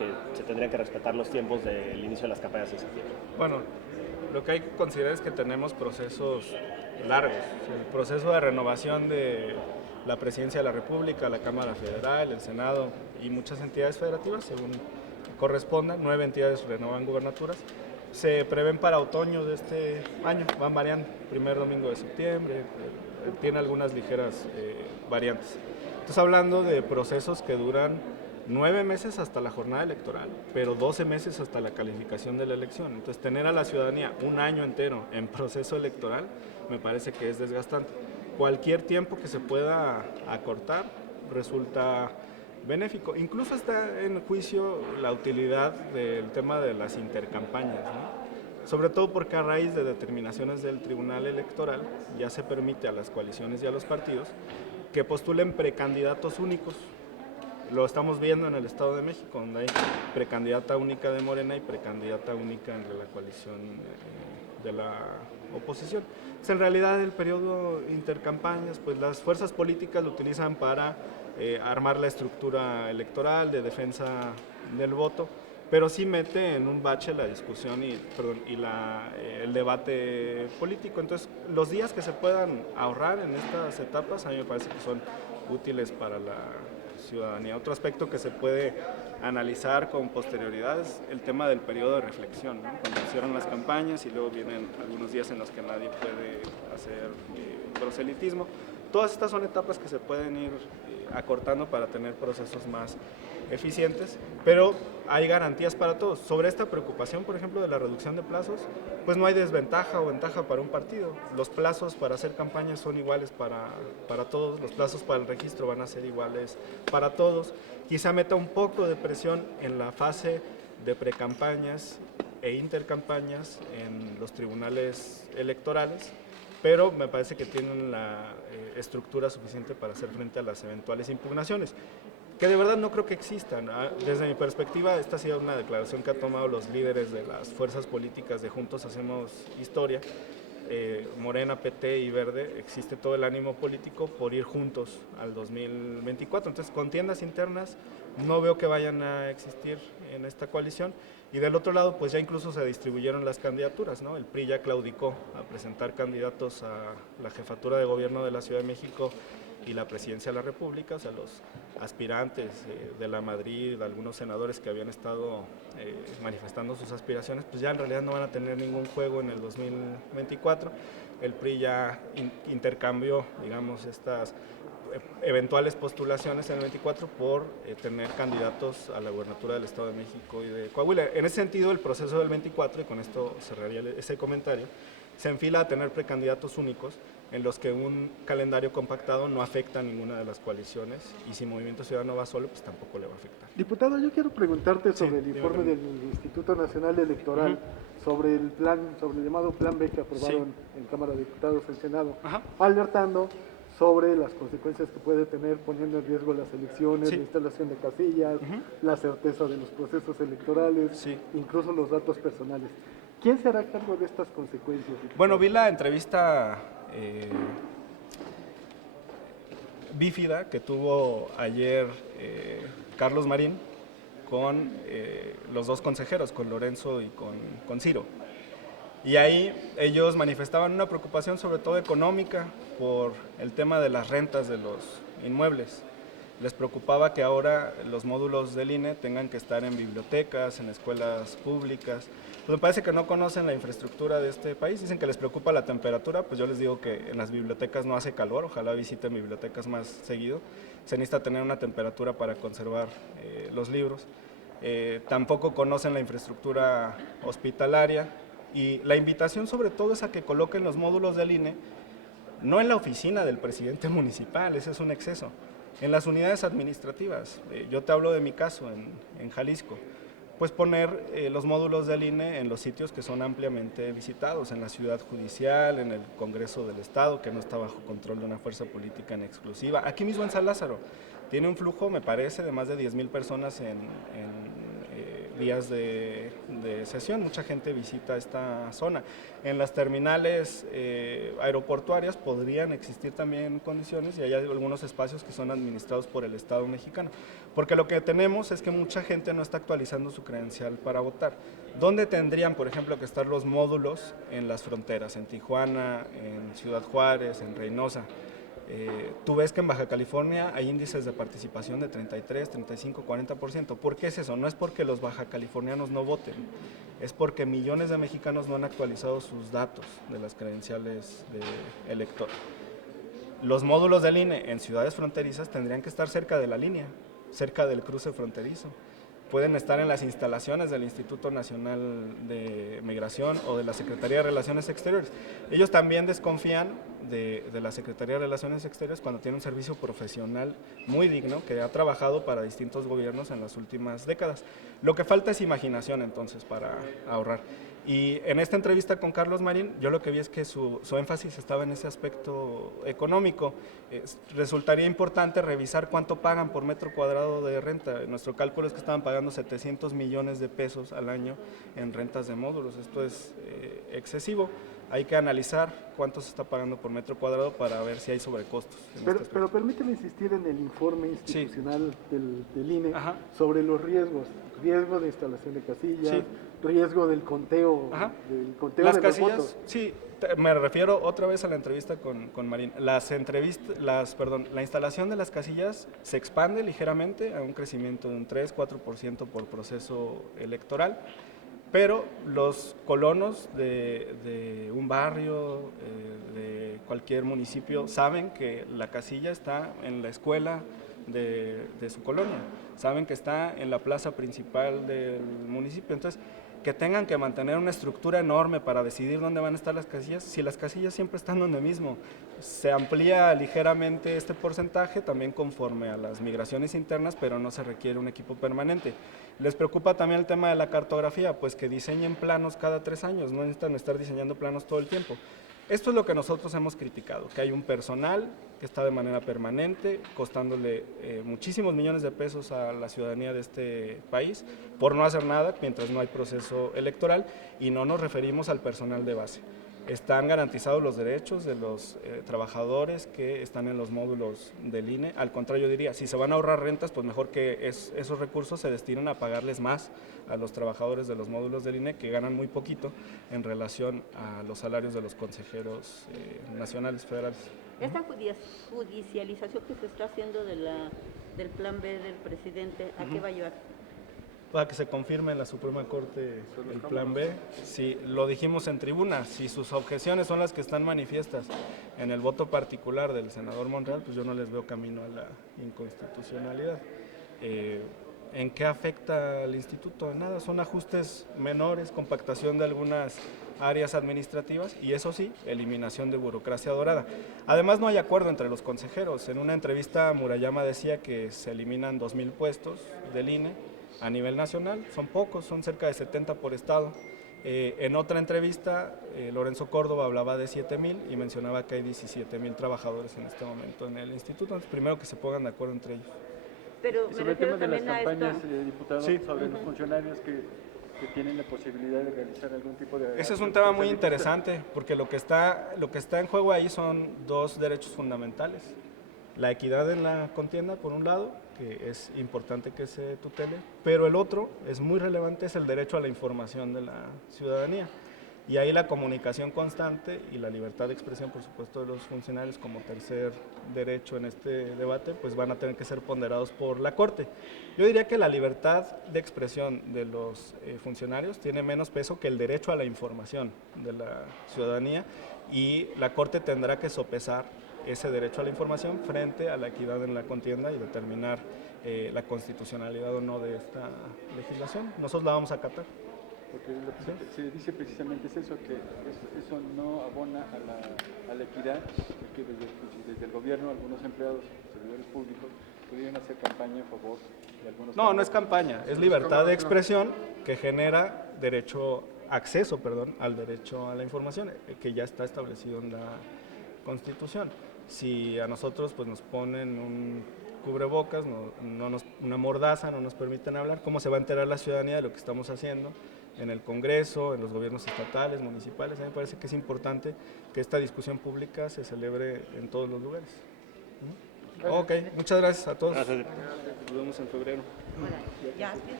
que se tendrían que respetar los tiempos del inicio de las campañas en septiembre? Bueno, lo que hay que considerar es que tenemos procesos largos. El proceso de renovación de la Presidencia de la República, la Cámara Federal, el Senado y muchas entidades federativas, según correspondan, 9 entidades renuevan gubernaturas, se prevén para otoño de este año, van variando, primer domingo de septiembre, tiene algunas ligeras variantes. Entonces hablando de procesos que duran 9 meses hasta la jornada electoral, pero 12 meses hasta la calificación de la elección. Entonces tener a la ciudadanía un año entero en proceso electoral me parece que es desgastante. Cualquier tiempo que se pueda acortar resulta benéfico. Incluso está en juicio la utilidad del tema de las intercampañas, ¿no? Sobre todo porque a raíz de determinaciones del Tribunal Electoral ya se permite a las coaliciones y a los partidos que postulen precandidatos únicos. Lo estamos viendo en el Estado de México, donde hay precandidata única de Morena y precandidata única entre la coalición de la oposición. Pues en realidad el periodo intercampañas, pues las fuerzas políticas lo utilizan para armar la estructura electoral de defensa del voto, pero sí mete en un bache la discusión y el debate político. Entonces, los días que se puedan ahorrar en estas etapas a mí me parece que son útiles para la ciudadanía. Otro aspecto que se puede analizar con posterioridad es el tema del periodo de reflexión, ¿no? Cuando cierran las campañas y luego vienen algunos días en los que nadie puede hacer proselitismo. Todas estas son etapas que se pueden ir acortando para tener procesos más eficientes, pero hay garantías para todos. Sobre esta preocupación, por ejemplo, de la reducción de plazos, pues no hay desventaja o ventaja para un partido. Los plazos para hacer campañas son iguales para todos, los plazos para el registro van a ser iguales para todos. Quizá meta un poco de presión en la fase de precampañas e intercampañas en los tribunales electorales, pero me parece que tienen la estructura suficiente para hacer frente a las eventuales impugnaciones, que de verdad no creo que existan. Desde mi perspectiva, esta ha sido una declaración que han tomado los líderes de las fuerzas políticas de Juntos Hacemos Historia, Morena, PT y Verde. Existe todo el ánimo político por ir juntos al 2024. Entonces, contiendas internas no veo que vayan a existir en esta coalición. Y del otro lado, pues ya incluso se distribuyeron las candidaturas, ¿no? El PRI ya claudicó a presentar candidatos a la jefatura de gobierno de la Ciudad de México y la presidencia de la República. O sea, los aspirantes de la Madrid, algunos senadores que habían estado manifestando sus aspiraciones, pues ya en realidad no van a tener ningún juego en el 2024. El PRI ya intercambió, digamos, estas eventuales postulaciones en el 24 por tener candidatos a la gubernatura del Estado de México y de Coahuila. En ese sentido, el proceso del 24, y con esto cerraría ese comentario, se enfila a tener precandidatos únicos en los que un calendario compactado no afecta a ninguna de las coaliciones, y si Movimiento Ciudadano va solo, pues tampoco le va a afectar. Diputado, yo quiero preguntarte sobre el informe del Instituto Nacional Electoral, sobre el llamado Plan B que aprobaron en Cámara de Diputados y Senado, alertando sobre las consecuencias que puede tener, poniendo en riesgo las elecciones, la instalación de casillas, la certeza de los procesos electorales, incluso los datos personales. ¿Quién se hará cargo de estas consecuencias? Bueno, vi la entrevista bífida que tuvo ayer Carlos Marín con los dos consejeros, con Lorenzo y con Ciro. Y ahí ellos manifestaban una preocupación sobre todo económica por el tema de las rentas de los inmuebles. Les preocupaba que ahora los módulos del INE tengan que estar en bibliotecas, en escuelas públicas. Pues me parece que no conocen la infraestructura de este país. Dicen que les preocupa la temperatura, pues yo les digo que en las bibliotecas no hace calor, ojalá visiten bibliotecas más seguido. Se necesita tener una temperatura para conservar los libros. Tampoco conocen la infraestructura hospitalaria, y la invitación sobre todo es a que coloquen los módulos del INE no en la oficina del presidente municipal, ese es un exceso, en las unidades administrativas. Yo te hablo de mi caso en Jalisco, pues poner los módulos del INE en los sitios que son ampliamente visitados, en la ciudad judicial, en el Congreso del Estado, que no está bajo control de una fuerza política en exclusiva. Aquí mismo en San Lázaro tiene un flujo, me parece, de más de 10,000 personas días de sesión. Mucha gente visita esta zona. En las terminales aeroportuarias podrían existir también condiciones y hay algunos espacios que son administrados por el Estado mexicano. Porque lo que tenemos es que mucha gente no está actualizando su credencial para votar. ¿Dónde tendrían, por ejemplo, que estar los módulos? En las fronteras, en Tijuana, en Ciudad Juárez, en Reynosa. Tú ves que en Baja California hay índices de participación de 33, 35, 40%. ¿Por qué es eso? No es porque los baja californianos no voten, es porque millones de mexicanos no han actualizado sus datos de las credenciales de elector. Los módulos del INE en ciudades fronterizas tendrían que estar cerca de la línea, cerca del cruce fronterizo. Pueden estar en las instalaciones del Instituto Nacional de Migración o de la Secretaría de Relaciones Exteriores. Ellos también desconfían de la Secretaría de Relaciones Exteriores cuando tiene un servicio profesional muy digno que ha trabajado para distintos gobiernos en las últimas décadas. Lo que falta es imaginación entonces para ahorrar. Y en esta entrevista con Carlos Marín, yo lo que vi es que su énfasis estaba en ese aspecto económico. Resultaría importante revisar cuánto pagan por metro cuadrado de renta. Nuestro cálculo es que estaban pagando 700 millones de pesos al año en rentas de módulos. Esto es excesivo. Hay que analizar cuánto se está pagando por metro cuadrado para ver si hay sobrecostos. Pero permíteme insistir en el informe institucional del INE Ajá. sobre los riesgos. Riesgo de instalación de casillas, Sí. riesgo del conteo, Las de casillas, los votos. sí, me refiero otra vez a la entrevista con Marín. La instalación de las casillas se expande ligeramente a un crecimiento de un 3-4% por proceso electoral, pero los colonos de un barrio, de cualquier municipio, saben que la casilla está en la escuela de su colonia, saben que está en la plaza principal del municipio. Entonces, que tengan que mantener una estructura enorme para decidir dónde van a estar las casillas, si las casillas siempre están donde mismo. Se amplía ligeramente este porcentaje también conforme a las migraciones internas, pero no se requiere un equipo permanente. Les preocupa también el tema de la cartografía, pues que diseñen planos cada 3 años, no necesitan estar diseñando planos todo el tiempo. Esto es lo que nosotros hemos criticado, que hay un personal que está de manera permanente, costándole muchísimos millones de pesos a la ciudadanía de este país, por no hacer nada mientras no hay proceso electoral, y no nos referimos al personal de base. Están garantizados los derechos de los trabajadores que están en los módulos del INE. Al contrario, yo diría, si se van a ahorrar rentas, pues mejor que esos recursos se destinen a pagarles más a los trabajadores de los módulos del INE, que ganan muy poquito en relación a los salarios de los consejeros nacionales, federales. Esta judicialización que se está haciendo del plan B del presidente, ¿a qué va a llevar? Para que se confirme en la Suprema Corte el plan B. Si lo dijimos en tribuna, si sus objeciones son las que están manifiestas en el voto particular del senador Monreal, pues yo no les veo camino a la inconstitucionalidad. ¿En qué afecta al instituto? Nada, son ajustes menores, compactación de algunas áreas administrativas y eso sí, eliminación de burocracia dorada. Además no hay acuerdo entre los consejeros. En una entrevista Murayama decía que se eliminan 2,000 puestos del INE a nivel nacional, son pocos, son cerca de 70 por estado. En otra entrevista, Lorenzo Córdoba hablaba de 7,000 y mencionaba que hay 17,000 trabajadores en este momento en el instituto. Entonces, primero que se pongan de acuerdo entre ellos. Pero sobre el tema de las campañas, diputado, sí. sobre los funcionarios que tienen la posibilidad de realizar algún tipo de... Ese es un tema muy interesante, porque lo que está en juego ahí son 2 derechos fundamentales. La equidad en la contienda, por un lado, que es importante que se tutele, pero el otro, es muy relevante, es el derecho a la información de la ciudadanía. Y ahí la comunicación constante y la libertad de expresión, por supuesto, de los funcionarios como tercer derecho en este debate, pues van a tener que ser ponderados por la Corte. Yo diría que la libertad de expresión de los funcionarios tiene menos peso que el derecho a la información de la ciudadanía, y la Corte tendrá que sopesar ese derecho a la información frente a la equidad en la contienda y determinar la constitucionalidad o no de esta legislación. Nosotros la vamos a acatar. Porque lo que se dice precisamente es eso, que eso no abona a la equidad, que desde el gobierno algunos empleados, servidores públicos, pudieran hacer campaña a favor de algunos... No es campaña, es libertad de expresión que genera acceso al derecho a la información, que ya está establecido en la Constitución. Si a nosotros pues nos ponen cubrebocas, una mordaza, no nos permiten hablar. ¿Cómo se va a enterar la ciudadanía de lo que estamos haciendo en el Congreso, en los gobiernos estatales, municipales? A mí me parece que es importante que esta discusión pública se celebre en todos los lugares. Ok, muchas gracias a todos. Gracias. Nos vemos en febrero. Ya.